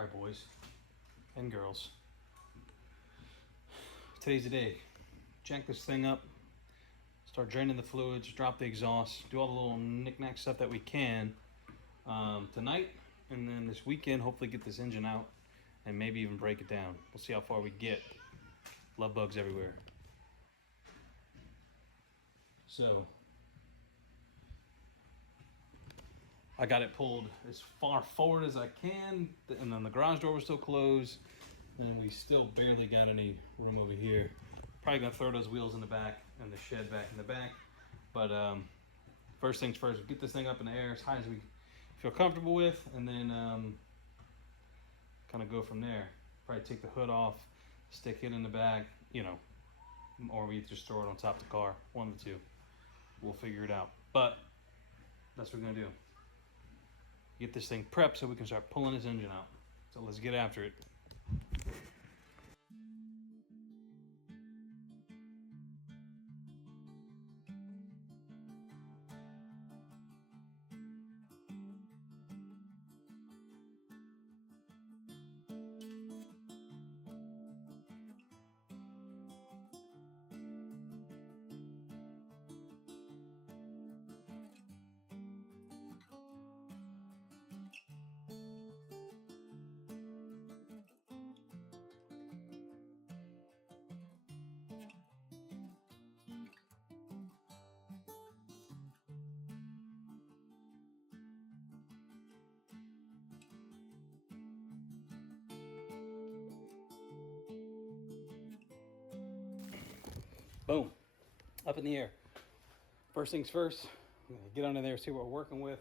All right, boys and girls. Today's the day. Jack this thing up, start draining the fluids, drop the exhaust, do all the little knick-knack stuff that we can tonight, and then this weekend, hopefully get this engine out and maybe even break it down. We'll see how far we get. Love bugs everywhere. So, I got it pulled as far forward as I can, and then the garage door was still closed, and we still barely got any room over here. Probably gonna throw those wheels in the back and the shed back in the back. But first things first, get this thing up in the air as high as we feel comfortable with, and then kind of go from there. Probably take the hood off, stick it in the back, you know, or we just throw it on top of the car. One of the two. We'll figure it out. But that's what we're gonna do. Get this thing prepped so we can start pulling this engine out. So let's get after it. Boom, up in the air. First things first, I'm gonna get under there, see what we're working with.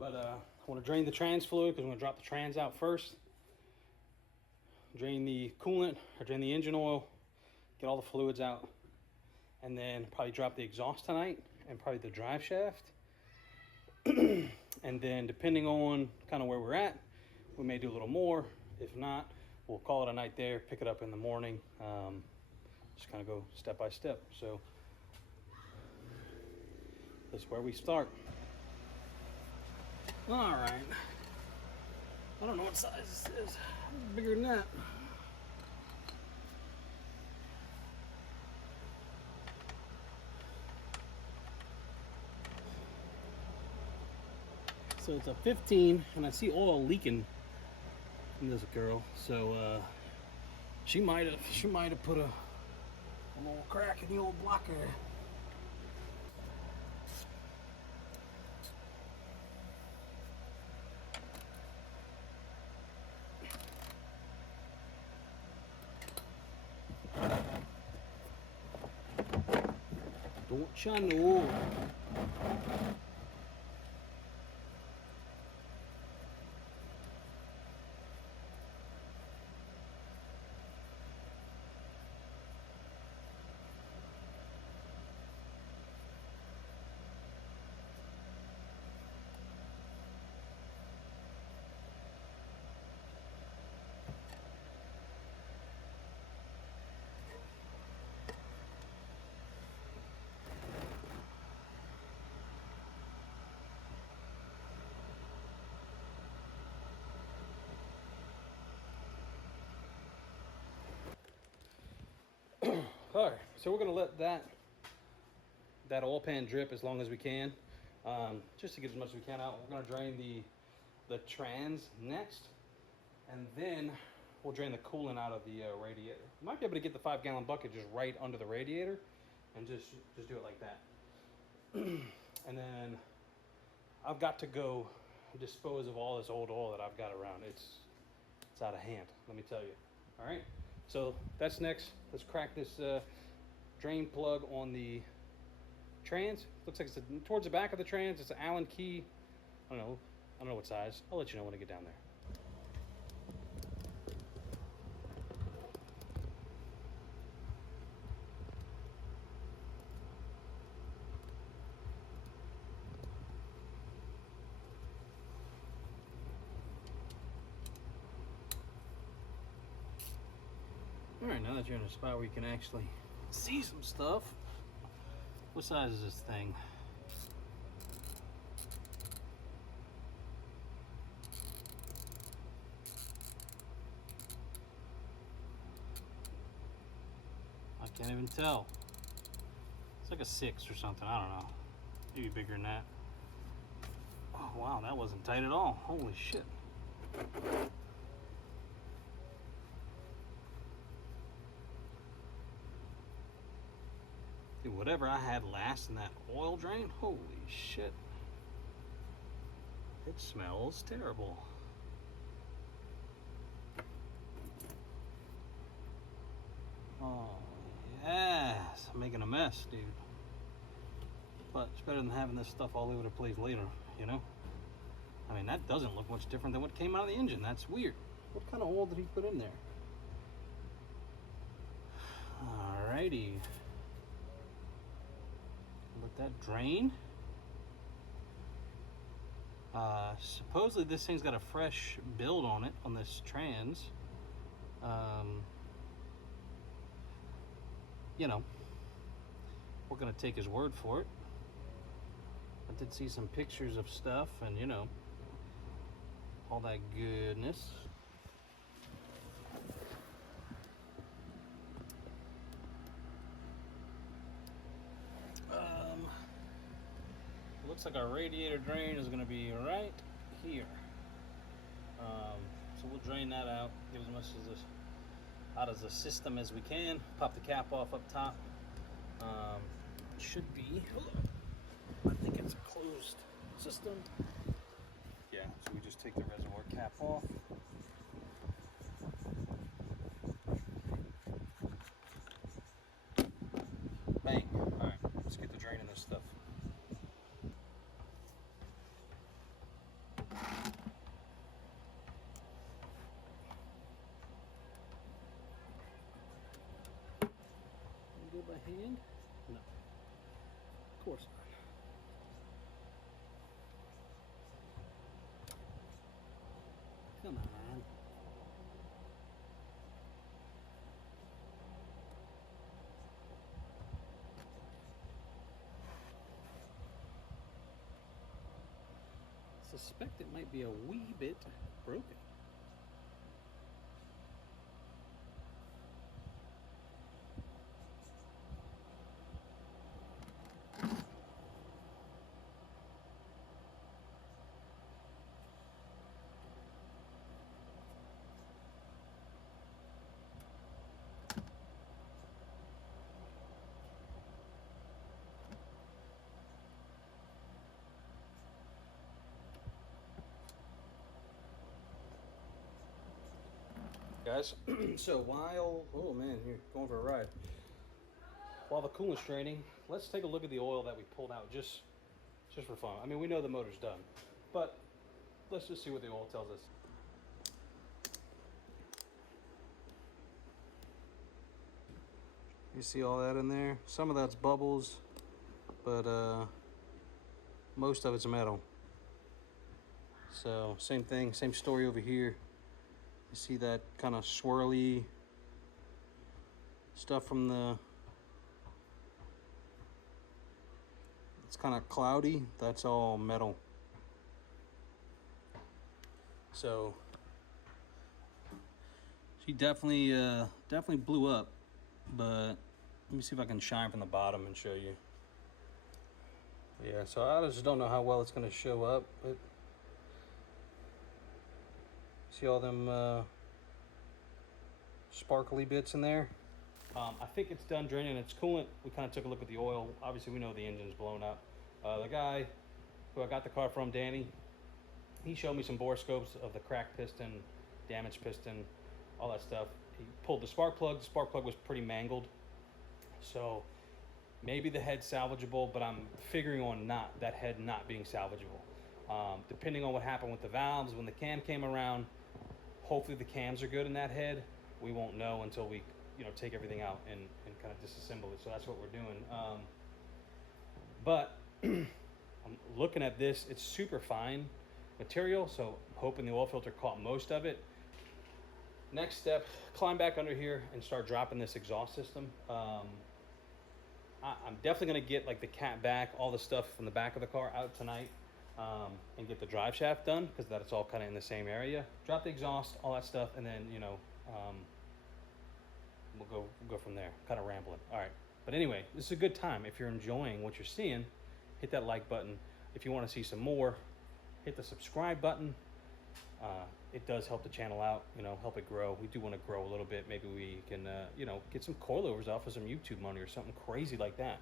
But I wanna drain the trans fluid because I'm gonna drop the trans out first. Drain the coolant, or drain the engine oil, get all the fluids out. And then probably drop the exhaust tonight and probably the drive shaft. And then depending on kind of where we're at, we may do a little more. If not, we'll call it a night there, pick it up in the morning. Just kind of go step by step. So that's where we start. All right. I don't know what size this is. It's bigger than that. So it's a 15, and I see oil leaking in this girl. So she might have put a little crack in the old blocker. Don't you know? All right, so we're gonna let that oil pan drip as long as we can, just to get as much as we can out. We're gonna drain the trans next, and then we'll drain the coolant out of the radiator. You might be able to get the 5-gallon bucket just right under the radiator, and just do it like that. And then I've got to go dispose of all this old oil that I've got around. It's out of hand, let me tell you. All right. So that's next. Let's crack this drain plug on the trans. Looks like it's towards the back of the trans. It's an Allen key. I don't know what size. I'll let you know when I get down there. All right, now that you're in a spot where you can actually see some stuff, what size is this thing? can't even tell. It's like a 6 or something, I don't know. Maybe bigger than that. Oh wow, that wasn't tight at all. Holy shit. Dude, whatever I had last in that oil drain, holy shit. It smells terrible. Oh, yes. I'm making a mess, dude. But it's better than having this stuff all over the place later, you know? I mean, that doesn't look much different than what came out of the engine. That's weird. What kind of oil did he put in there? Alrighty. Let that drain. Supposedly this thing's got a fresh build on it, on this trans. You know, we're gonna take his word for it. I did see some pictures of stuff and, you know, all that goodness. Looks like our radiator drain is going to be right here. So we'll drain that out, get as much as this out of the system as we can. Pop the cap off up top. Should be, I think it's a closed system. Yeah, so we just take the reservoir cap off. Bang. Alright, let's get the drain in this stuff. By hand? No. Of course not. Come on. Suspect it might be a wee bit broken. Guys, so while, oh man, you're going for a ride. While the coolant's draining, let's take a look at the oil that we pulled out just for fun. I mean, we know the motor's done, but let's just see what the oil tells us. You see all that in there? Some of that's bubbles, but most of it's metal. So same thing, same story over here. You see that kind of swirly stuff from the, it's kind of cloudy, that's all metal. So she definitely blew up, but let me see if I can shine from the bottom and show you. Yeah, so I just don't know how well it's going to show up, but see all them sparkly bits in there? I think it's done draining its coolant. We kind of took a look at the oil. Obviously, we know the engine's blown up. The guy who I got the car from, Danny, he showed me some bore scopes of the cracked piston, damaged piston, all that stuff. He pulled the spark plug. The spark plug was pretty mangled. So maybe the head's salvageable, but I'm figuring on that head not being salvageable. Depending on what happened with the valves, when the cam came around, hopefully the cams are good in that head. We won't know until we, you know, take everything out and kind of disassemble it. So that's what we're doing. But I'm looking at this, it's super fine material, so I'm hoping the oil filter caught most of it. Next step, climb back under here and start dropping this exhaust system. I'm definitely gonna get like the cat back, all the stuff from the back of the car out tonight, and get the drive shaft done, because that's all kind of in the same area. Drop the exhaust, all that stuff, and then, you know, we'll go from there. Kind of rambling. All right. But anyway, this is a good time. If you're enjoying what you're seeing, hit that like button. If you want to see some more, hit the subscribe button. It does help the channel out, you know, help it grow. We do want to grow a little bit. Maybe we can, you know, get some coilovers off of some YouTube money or something crazy like that.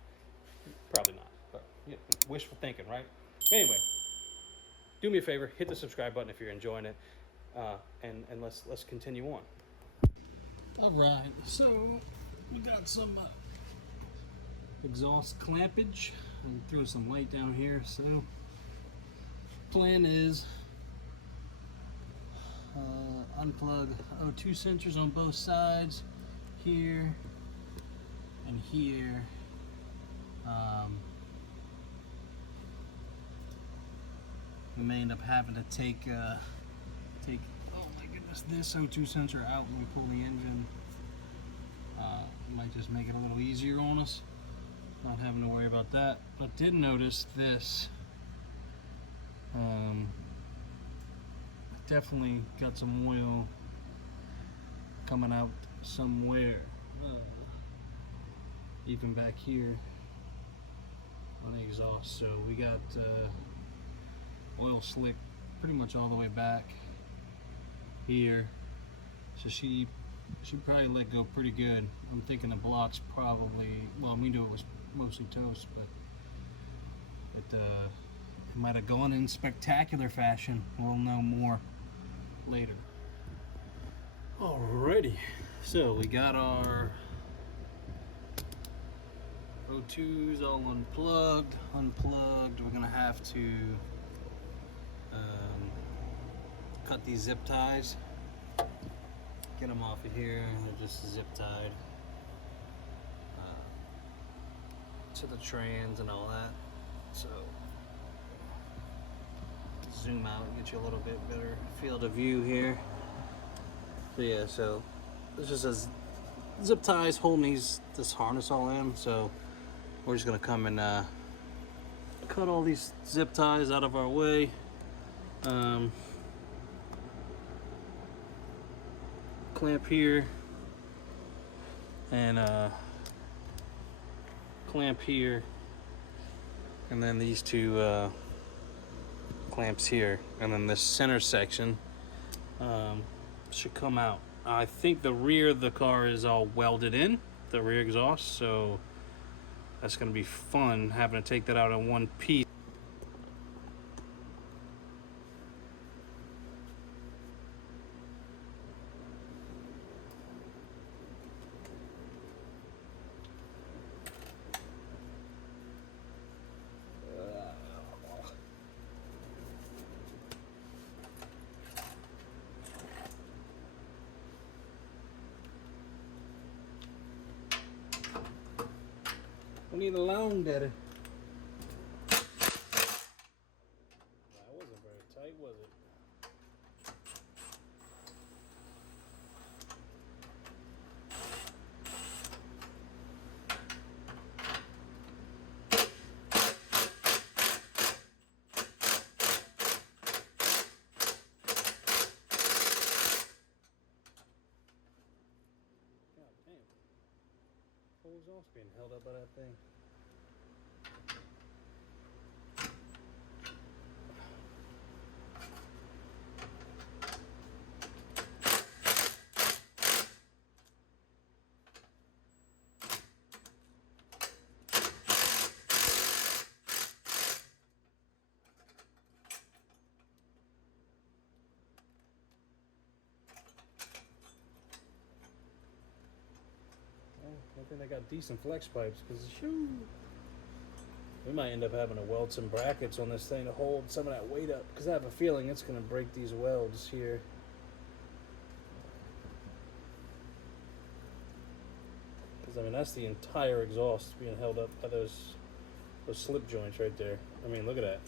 Probably not, but you know, wishful thinking, right? Anyway, do me a favor, hit the subscribe button if you're enjoying it, and let's continue on. All right, so we got some exhaust clampage. I'm throwing some light down here. So plan is unplug O2 sensors on both sides, here and here. We may end up having to take oh my goodness, this O2 sensor out when we pull the engine. It might just make it a little easier on us, not having to worry about that. But did notice this. Definitely got some oil coming out somewhere, even back here on the exhaust. So we got oil slick pretty much all the way back here. So she probably let go pretty good. I'm thinking the block's probably, well, we knew it was mostly toast, but it might have gone in spectacular fashion. We'll know more later. Alrighty, so we got our O2s all unplugged. We're gonna have to cut these zip ties, get them off of here. They're just zip tied to the trans and all that. So zoom out and get you a little bit better field of view here. So yeah, so this just says zip ties holding this harness all in. So we're just gonna come and cut all these zip ties out of our way. Clamp here and clamp here, and then these two clamps here, and then this center section should come out. I think the rear of the car is all welded in, the rear exhaust, so that's going to be fun having to take that out in one piece. We need a long daddy. That wasn't very tight, was it? God damn. Whole exhaust being held up by that thing. I think they got decent flex pipes, because we might end up having to weld some brackets on this thing to hold some of that weight up, because I have a feeling it's going to break these welds here. Because I mean, that's the entire exhaust being held up by those slip joints right there. I mean, look at that.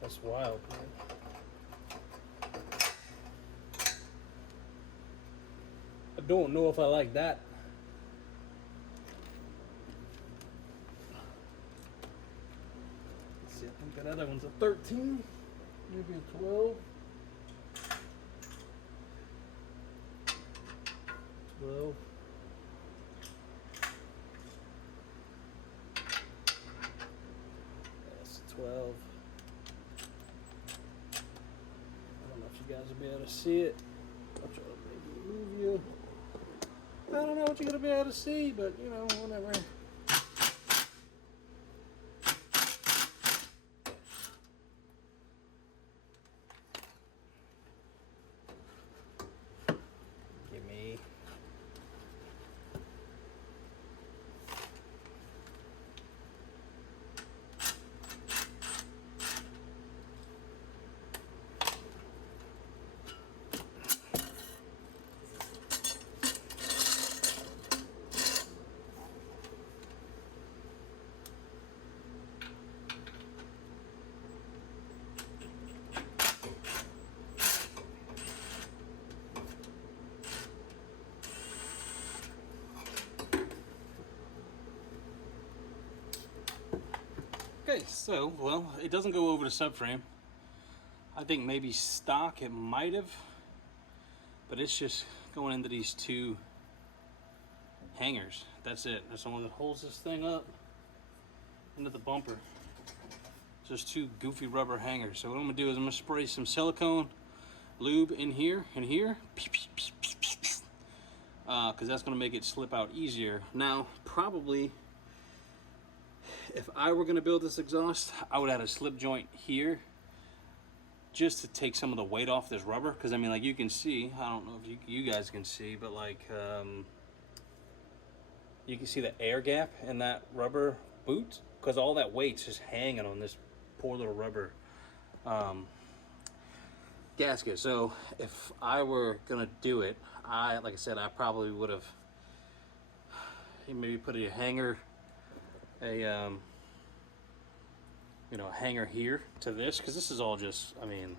That's wild, man. I don't know if I like that. Let's see, I think that other one's a 13, maybe a 12. 12. That's a 12. I don't know if you guys will be able to see it. I'll try to maybe move you. I don't know what you're going to be able to see, but you know, whatever. Give me. Okay, so, well, it doesn't go over the subframe. I think maybe stock it might have, but it's just going into these two hangers. That's it. That's the one that holds this thing up into the bumper. Just two goofy rubber hangers. So what I'm gonna do is I'm gonna spray some silicone lube in here and here, because that's gonna make it slip out easier. Now, probably, if I were going to build this exhaust, I would add a slip joint here just to take some of the weight off this rubber. Because I mean, like you can see, I don't know if you guys can see, but like you can see the air gap in that rubber boot, because all that weight's just hanging on this poor little rubber gasket. So if I were going to do it, like I said, I probably would have maybe put a hanger, you know, hanger here to this, because this is all just, I mean,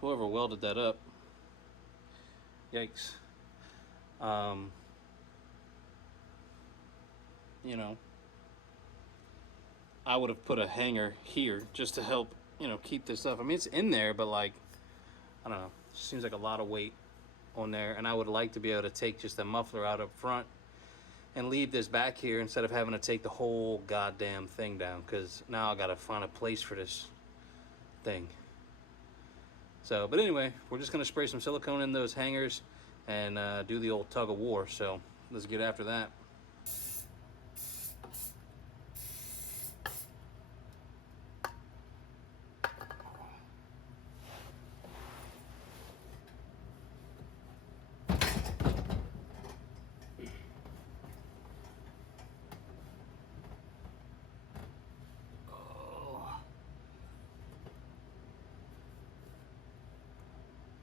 whoever welded that up, yikes. You know, I would have put a hanger here just to help, you know, keep this up. I mean, it's in there, but like, I don't know, it seems like a lot of weight on there, and I would like to be able to take just the muffler out up front and leave this back here instead of having to take the whole goddamn thing down, because now I gotta find a place for this thing. So, but anyway, we're just gonna spray some silicone in those hangers and do the old tug of war. So let's get after that.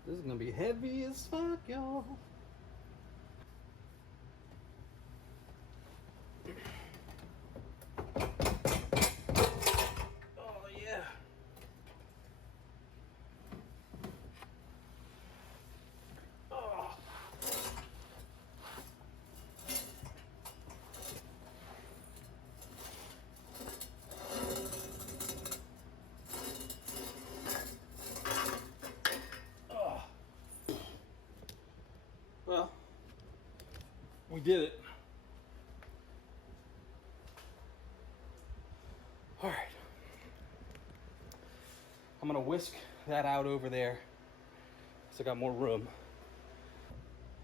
This is gonna be heavy as fuck, y'all. Oh yeah. Oh. Well, we did it. All right. I'm gonna whisk that out over there so I got more room.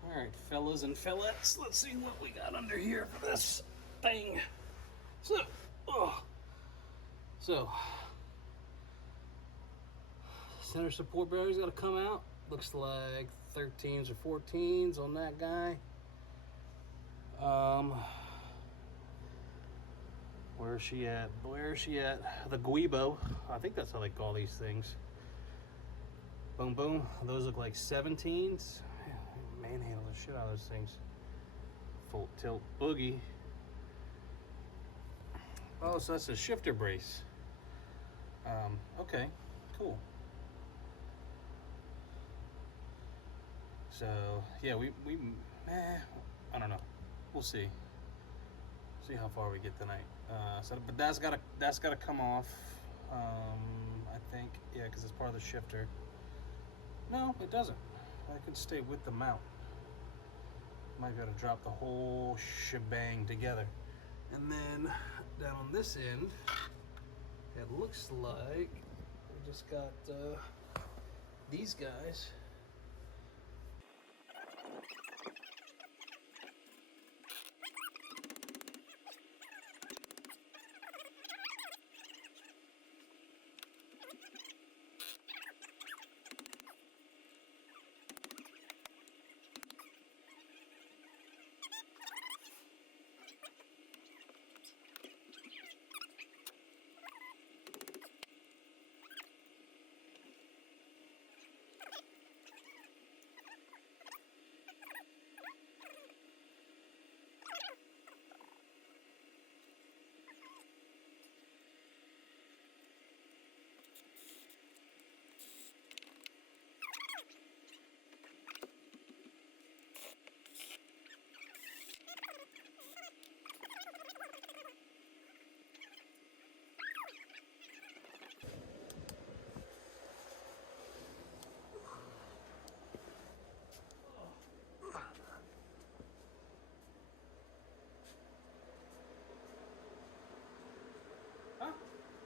All right, fellas and fellas, let's see what we got under here for this thing. So, center support bearing's gotta come out. Looks like 13s or 14s on that guy. Where is she at? Where is she at? The Guibo. I think that's how they call these things. Boom, boom. Those look like 17s. Manhandle the shit out of those things. Full tilt boogie. Oh, so that's a shifter brace. Okay, cool. So yeah, I don't know. We'll see. See how far we get tonight. But that's gotta come off. I think, yeah, because it's part of the shifter. No, it doesn't. I can stay with the mount. Might be able to drop the whole shebang together. And then down on this end, it looks like we just got these guys.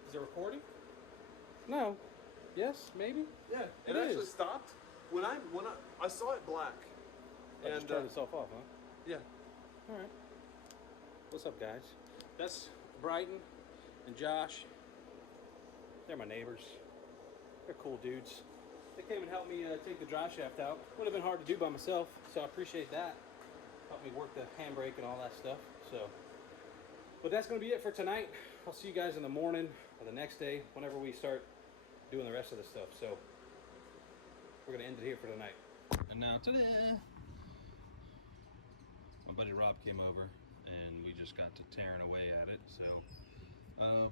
Is it recording? No. Yes, maybe? Yeah, it actually stopped. When I saw it black. And just turned itself off, huh? Yeah. Alright. What's up, guys? That's Brighton and Josh. They're my neighbors. They're cool dudes. They came and helped me take the drive shaft out. Would have been hard to do by myself, so I appreciate that. Helped me work the handbrake and all that stuff. So, but that's going to be it for tonight. I'll see you guys in the morning or the next day, whenever we start doing the rest of the stuff. So we're going to end it here for tonight. And now today, my buddy Rob came over and we just got to tearing away at it. So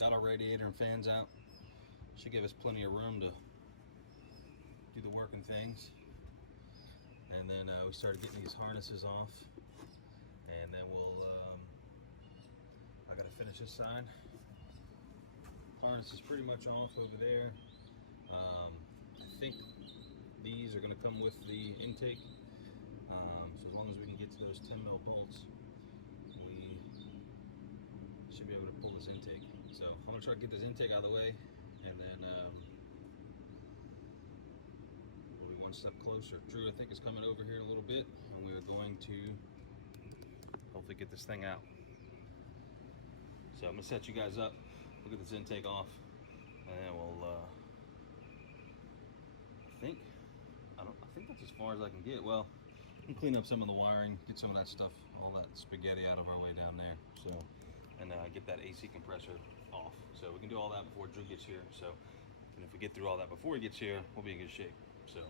got our radiator and fans out. Should give us plenty of room to do the working things. And then we started getting these harnesses off, and then we'll I gotta finish this side. Harness is pretty much off over there. I think these are gonna come with the intake. So as long as we can get to those 10 mil bolts, we should be able to pull this intake. So I'm gonna try to get this intake out of the way, and then we'll be one step closer. Drew, I think, is coming over here in a little bit, and we're going to hopefully get this thing out. So I'm gonna set you guys up. We'll get this intake off, and then we'll. I think that's as far as I can get. Well, I can clean up some of the wiring, get some of that stuff, all that spaghetti out of our way down there. So, and get that AC compressor off. So we can do all that before Drew gets here. So, and if we get through all that before he gets here, we'll be in good shape. So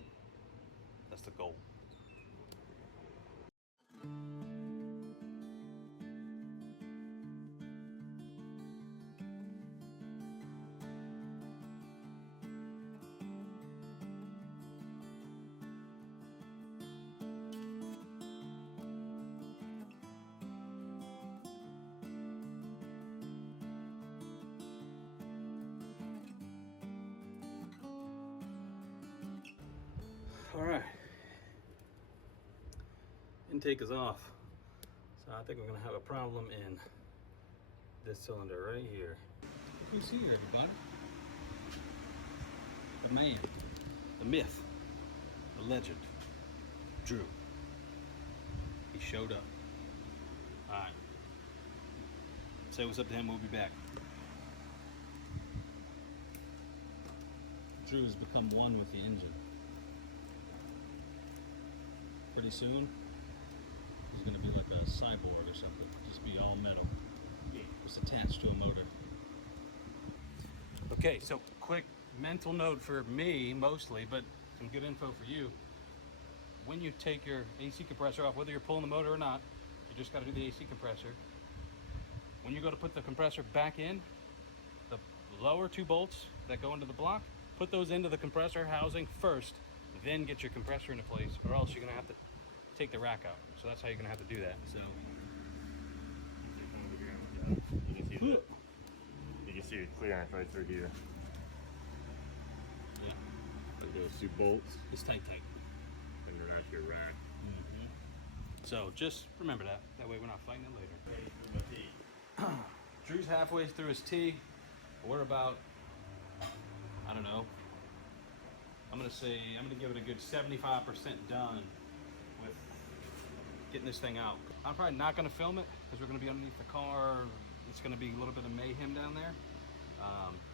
that's the goal. All right, intake is off. So I think we're gonna have a problem in this cylinder right here. Look who's here, everybody. The man, the myth, the legend, Drew. He showed up. All right, say what's up to him, we'll be back. Drew has become one with the engine. Pretty soon, he's going to be like a cyborg or something. Just be all metal. Just attached to a motor. Okay, so quick mental note for me mostly, but some good info for you. When you take your AC compressor off, whether you're pulling the motor or not, you just got to do the AC compressor. When you go to put the compressor back in, the lower two bolts that go into the block, put those into the compressor housing first, then get your compressor into place, or else you're gonna have to take the rack out. So that's how you're gonna have to do that. So You can see it clearance right through here. Yeah. Those 2 bolts. It's tight. And then that's your rack. So just remember that. That way we're not fighting it later. Drew's halfway through his tee. We're about, I don't know, I'm gonna give it a good 75% done with getting this thing out. I'm probably not gonna film it because we're gonna be underneath the car. It's gonna be a little bit of mayhem down there.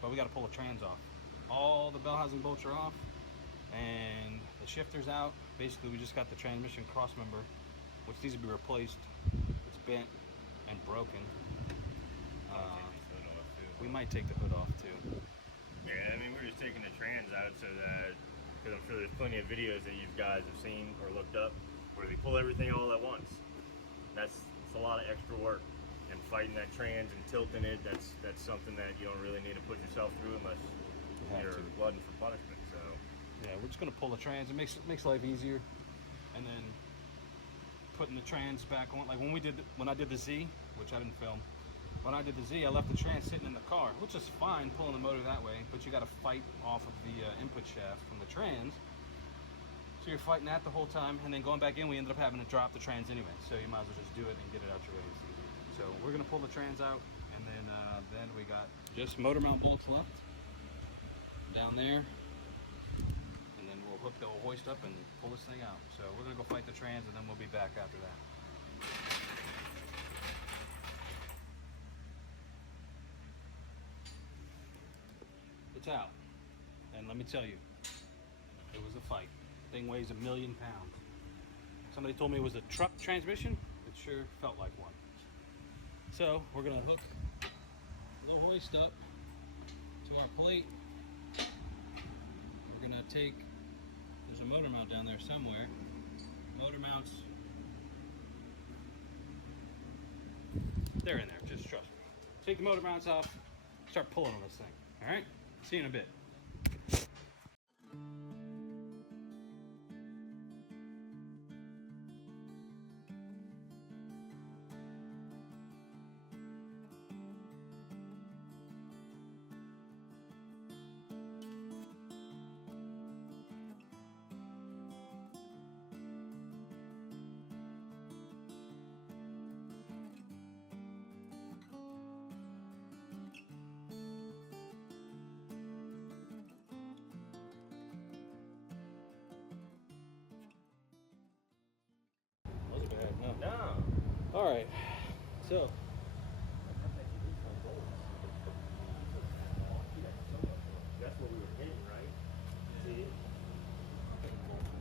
But we gotta pull the trans off. All the bell housing bolts are off and the shifter's out. Basically, we just got the transmission cross member, which needs to be replaced. It's bent and broken. We might take the hood off too. Yeah, I mean, we're just taking the trans out so that, because I'm sure there's plenty of videos that you guys have seen or looked up where they pull everything all at once. It's a lot of extra work, and fighting that trans and tilting it, that's something that you don't really need to put yourself through unless you're blooding for punishment. So yeah, we're just gonna pull the trans. It makes life easier, and then putting the trans back on. Like when I did the Z, which I didn't film. When I did the Z, I left the trans sitting in the car, which is fine, pulling the motor that way, but you got to fight off of the input shaft from the trans. So you're fighting that the whole time, and then going back in, we ended up having to drop the trans anyway. So you might as well just do it and get it out your way. So we're gonna pull the trans out, and then we got just motor mount bolts left down there, and then we'll hook the hoist up and pull this thing out. So we're gonna go fight the trans, and then we'll be back after that. It's out, and let me tell you, it was a fight. Thing weighs 1,000,000 pounds. Somebody told me it was a truck transmission. It sure felt like one. So we're gonna hook the hoist up to our plate. We're gonna take, there's a motor mount down there somewhere. Motor mounts, they're in there, just trust me. Take the motor mounts off, start pulling on this thing, all right? See you in a bit. no. All right, so That's what we were hitting, right? See?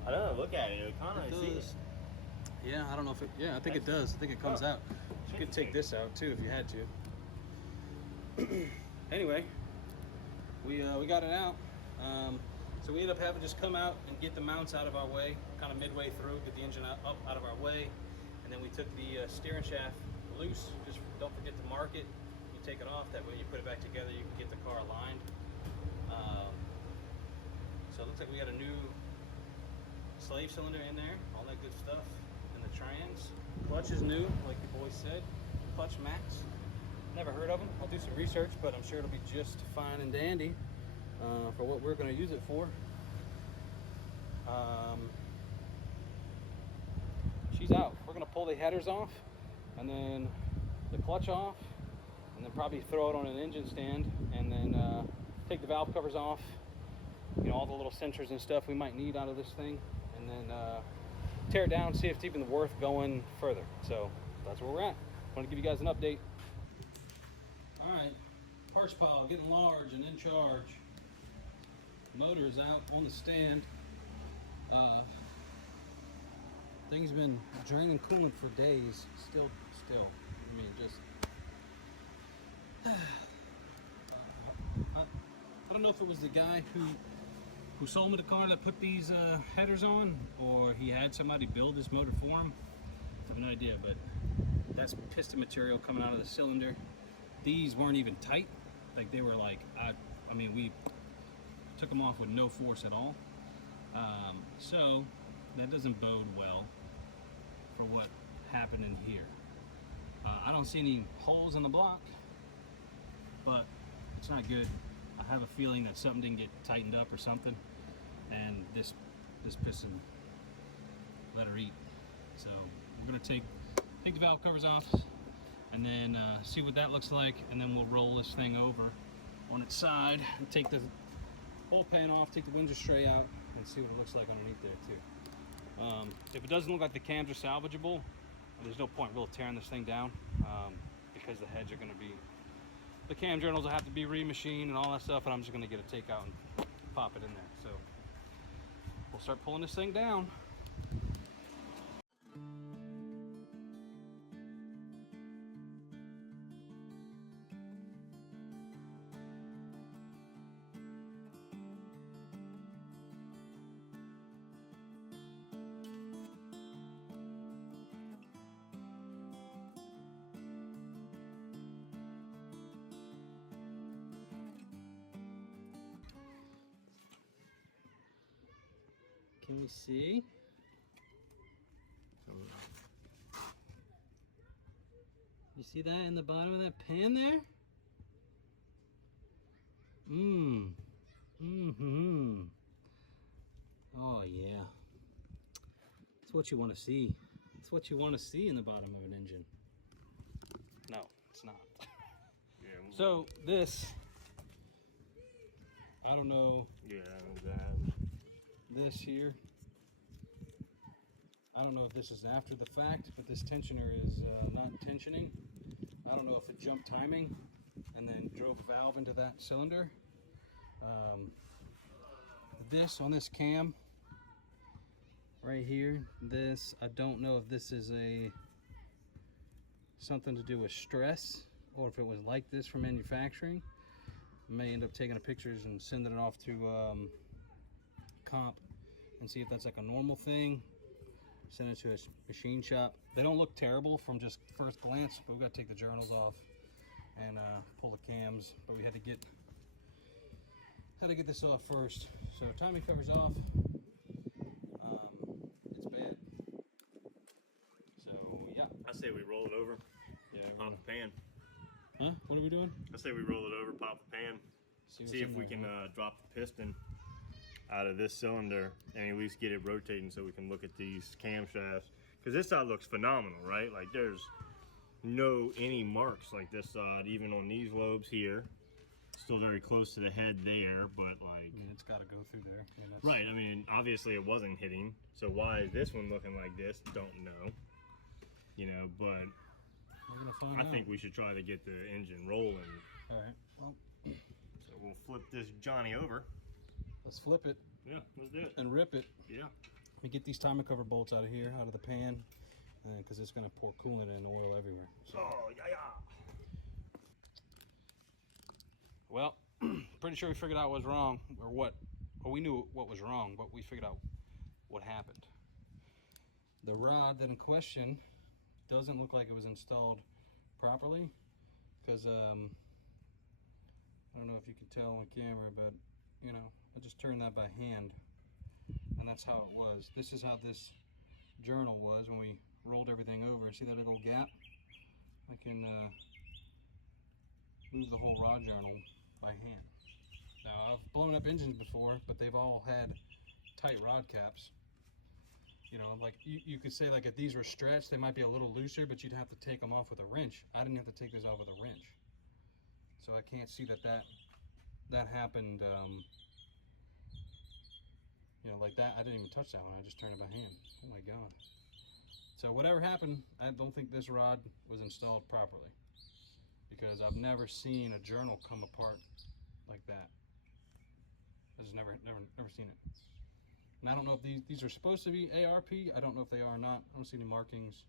I don't know. Look at it. It kind of does. Yeah, I don't know if it. Yeah, I think it does. I think it comes out. You could take this out too if you had to. Anyway, we got it out. So we ended up having to just come out and get the mounts out of our way, kind of midway through, get the engine up out of our way, and then we took the steering shaft loose. Just don't forget to mark it. You take it off. That way, you put it back together, you can get the car aligned. So it looks like we got a new slave cylinder in there, all that good stuff, and the trans. Clutch is new, like the boys said. Clutch Max. Never heard of them. I'll do some research, but I'm sure it'll be just fine and dandy for what we're going to use it for. She's out. We're going to pull the headers off, and then the clutch off, and then probably throw it on an engine stand, and then take the valve covers off. You know, all the little sensors and stuff we might need out of this thing, and then tear it down, see if it's even worth going further. So that's where we're at. I want to give you guys an update. All right, parts pile getting large and in charge. Motor is out on the stand. Thing's been draining coolant for days. Still. I mean, just. I don't know if it was the guy who sold me the car that put these headers on, or he had somebody build this motor for him. I have no idea, but that's piston material coming out of the cylinder. These weren't even tight. Like they were like, I mean, we took them off with no force at all. So that doesn't bode well for what happened in here. I don't see any holes in the block, but It's not good. I have a feeling that something didn't get tightened up or something, and this piston let her eat. So we're gonna take the valve covers off, and then see what that looks like, and then we'll roll this thing over on its side and take the oil pan off, take the windsor tray out, and see what it looks like underneath there too. If it doesn't look like the cams are salvageable, there's no point really tearing this thing down, because the heads are going to be, the cam journals will have to be remachined and all that stuff, and I'm just going to get a takeout and pop it in there. So we'll start pulling this thing down. Can we see? You see that in the bottom of that pan there? Oh yeah. That's what you want to see. It's what you want to see in the bottom of an engine. No, it's not. Yeah. So this, I don't know. Yeah, that. This here, I don't know if this is after the fact, but this tensioner is not tensioning. I don't know if it jumped timing and then drove a valve into that cylinder. This on this cam right here, this, I don't know if this is something to do with stress or if it was like this from manufacturing. I may end up taking the pictures and sending it off to comp and see if that's like a normal thing. Send it to a machine shop. They don't look terrible from just first glance, but we got to take the journals off and pull the cams. But we had to get this off first. So timing cover's off. It's bad. So yeah. I say we roll it over. Yeah. Pop the pan. Huh? What are we doing? I say we roll it over, pop the pan. See if we can drop the piston out of this cylinder and at least get it rotating so we can look at these camshafts. Because this side looks phenomenal, right? Like there's any marks like this side, even on these lobes here. Still very close to the head there, but like... I mean, it's got to go through there. Right, I mean, obviously it wasn't hitting. So why is this one looking like this? Don't know. You know, but we're gonna find out. I think we should try to get the engine rolling. All right, well... So we'll flip this Johnny over. Let's flip it. Yeah, let's do it. And rip it. Yeah. Let me get these timer cover bolts out of here, out of the pan, because it's going to pour coolant and oil everywhere. So. Oh, yeah. Well, pretty sure we figured out what was wrong, or what. Well, we knew what was wrong, but we figured out what happened. The rod that in question doesn't look like it was installed properly, because I don't know if you can tell on camera, but you know, I just turned that by hand, and that's how it was. This is how this journal was when we rolled everything over. See that little gap? I can move the whole rod journal by hand. Now, I've blown up engines before, but they've all had tight rod caps. You know, like you could say like if these were stretched, they might be a little looser, but you'd have to take them off with a wrench. I didn't have to take this off with a wrench. So I can't see that happened, you know, like that. I didn't even touch that one. I just turned it by hand. Oh my God. So whatever happened, I don't think this rod was installed properly, because I've never seen a journal come apart like that. I've just never seen it. And I don't know if these are supposed to be ARP. I don't know if they are or not. I don't see any markings.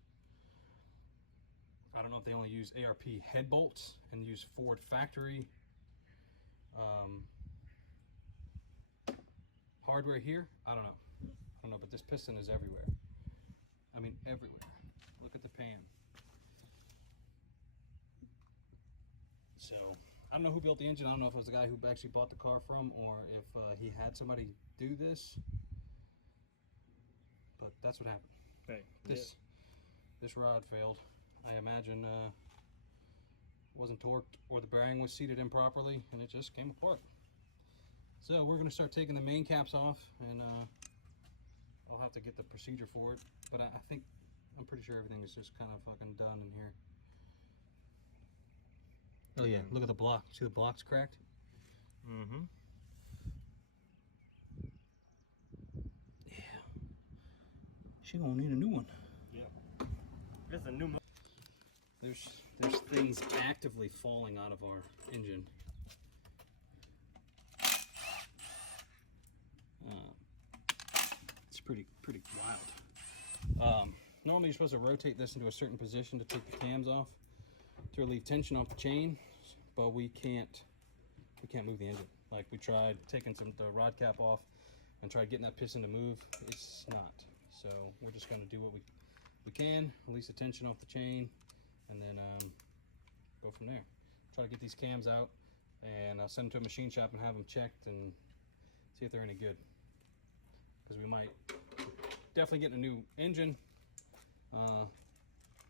I don't know if they only use ARP head bolts and use Ford factory hardware here. I don't know, but this piston is everywhere. I mean, everywhere. Look at the pan. So I don't know who built the engine. I don't know if it was the guy who actually bought the car from, or if he had somebody do this. But that's what happened. Hey, This rod failed. I imagine wasn't torqued or the bearing was seated improperly, and it just came apart. So we're gonna start taking the main caps off, and I'll have to get the procedure for it, but I'm pretty sure everything is just kind of fucking done in here. Oh yeah, look at the block. See the block's cracked? Mm-hmm. Yeah. She gonna need a new one. Yeah. That's a new. There's things actively falling out of our engine. It's pretty wild. Normally you're supposed to rotate this into a certain position to take the cams off, to relieve tension off the chain, but we can't move the engine. Like, we tried taking the rod cap off and tried getting that piston to move. It's not. So we're just going to do what we can, release the tension off the chain, and then go from there. Try to get these cams out, and I'll send them to a machine shop and have them checked and see if they're any good. Because we might definitely get a new engine.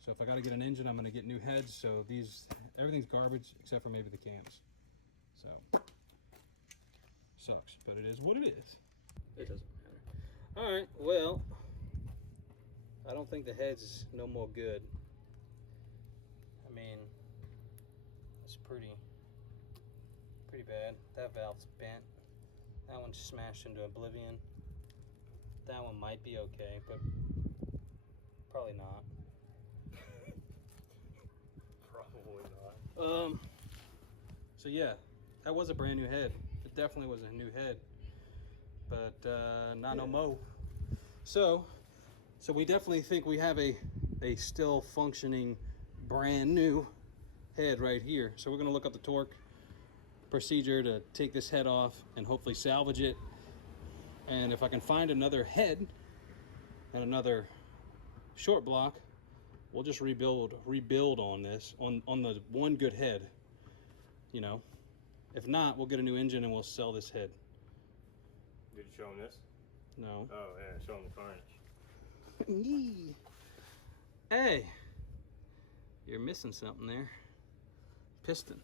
So if I got to get an engine, I'm going to get new heads. So everything's garbage except for maybe the cams. So sucks, but it is what it is. It doesn't matter. All right, well, I don't think the head's no more good. I mean, it's pretty bad. That valve's bent. That one's smashed into oblivion. That one might be okay, but probably not. Probably not. So yeah, that was a brand new head. It definitely was a new head, but not no mo. So we definitely think we have a still functioning brand new head right here. So we're gonna look up the torque procedure to take this head off and hopefully salvage it. And if I can find another head and another short block, we'll just rebuild on this, on the one good head, you know. If not, we'll get a new engine and we'll sell this head. Did you show him this? No. Oh yeah, show him the carnage. Hey, you're missing something there. Piston.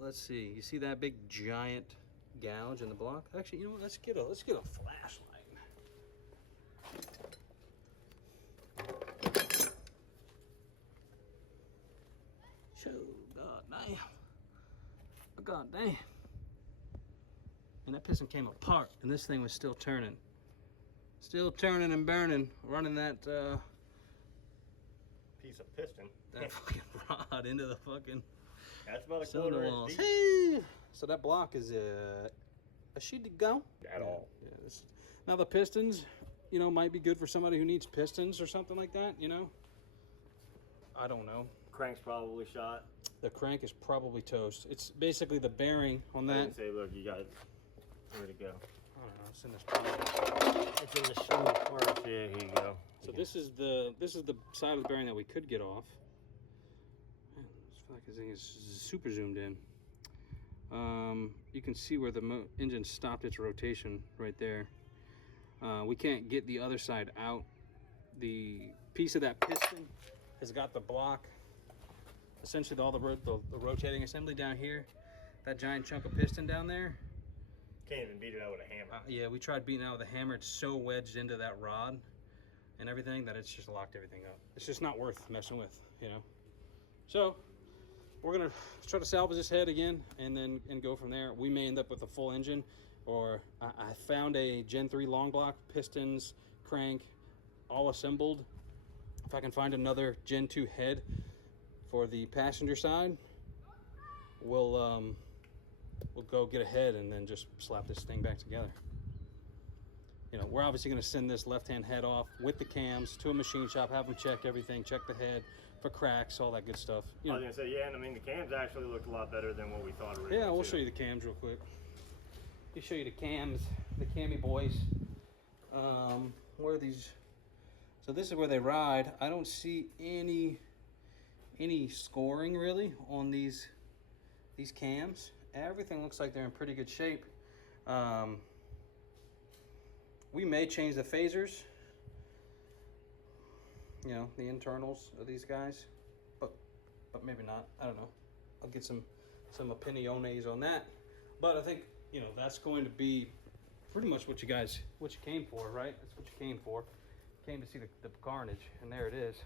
Let's see. You see that big giant gouge in the block? Actually, you know what? Let's get a flashlight. Show, god damn. And that piston came apart, and this thing was still turning and burning, running that Piece of piston. that fucking rod into the fucking That's about a cylinder quarter walls. inch deep. Hey! So that block is a sheet to go At all. Yeah, now the pistons, you know, might be good for somebody who needs pistons or something like that, you know. I don't know. Crank's probably shot. The crank is probably toast. It's basically the bearing on I that. didn't say, look, you got where to go. I don't know. It's in this part. It's in the shoe part. Yeah, here you go. So this is the side of the bearing that we could get off. Man, I just feel like this thing is super zoomed in. You can see where the engine stopped its rotation right there. We can't get the other side out. The piece of that piston has got the block. Essentially, all the rotating assembly down here. That giant chunk of piston down there. Can't even beat it out with a hammer. Yeah, we tried beating it out with a hammer. It's so wedged into that rod and everything that it's just locked everything up. It's just not worth messing with, you know. So we're gonna try to salvage this head again and go from there. We may end up with a full engine, or I found a Gen 3 long block, pistons, crank, all assembled. If I can find another Gen 2 head for the passenger side, we'll go get a head and then just slap this thing back together. You know, we're obviously going to send this left-hand head off with the cams to a machine shop, have them check everything, check the head for cracks, all that good stuff. You know. I was gonna say, yeah, and I mean the cams actually look a lot better than what we thought originally. Yeah, we'll show you the cams real quick. Let me show you the cams, the cammy boys. Where are these? So this is where they ride. I don't see any scoring really on these cams. Everything looks like they're in pretty good shape. We may change the phasers, you know, the internals of these guys, but but maybe not. I don't know. I'll get some opiniones on that. But I think, you know, that's going to be pretty much what you came for, right? That's what you came for. Came to see the carnage, and there it is.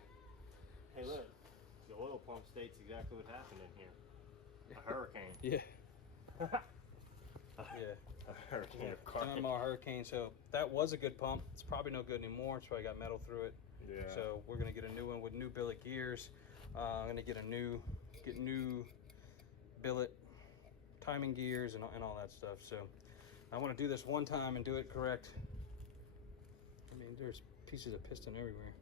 Hey, look, the oil pump states exactly what happened in here. A hurricane. Yeah. Yeah. A hurricane of carnage. MMR Hurricane. So that was a good pump. It's probably no good anymore. It's probably got metal through it. Yeah. So we're gonna get a new one with new billet gears. I'm gonna get new billet timing gears and all that stuff. So I want to do this one time and do it correct. I mean, there's pieces of piston everywhere.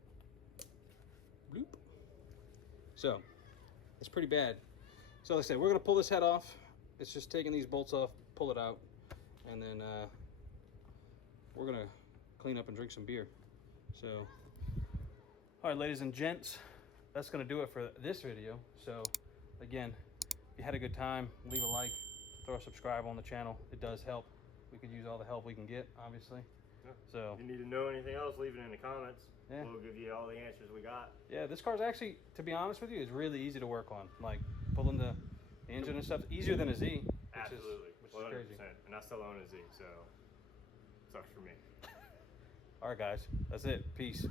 Bloop. So it's pretty bad. So like I said, we're gonna pull this head off. It's just taking these bolts off, pull it out, and then we're gonna clean up and drink some beer. So, all right, ladies and gents, that's gonna do it for this video. So again, if you had a good time, leave a like, throw a subscribe on the channel. It does help. We could use all the help we can get, obviously. Yeah. So if you need to know anything else, leave it in the comments. Yeah. We'll give you all the answers we got. yeah, this car's actually, to be honest with you, is really easy to work on. Like pulling the engine and stuff, easier than a Z. Absolutely, which 100%. is crazy. And I still own a Z, so sucks for me. All right, guys, that's it. Peace.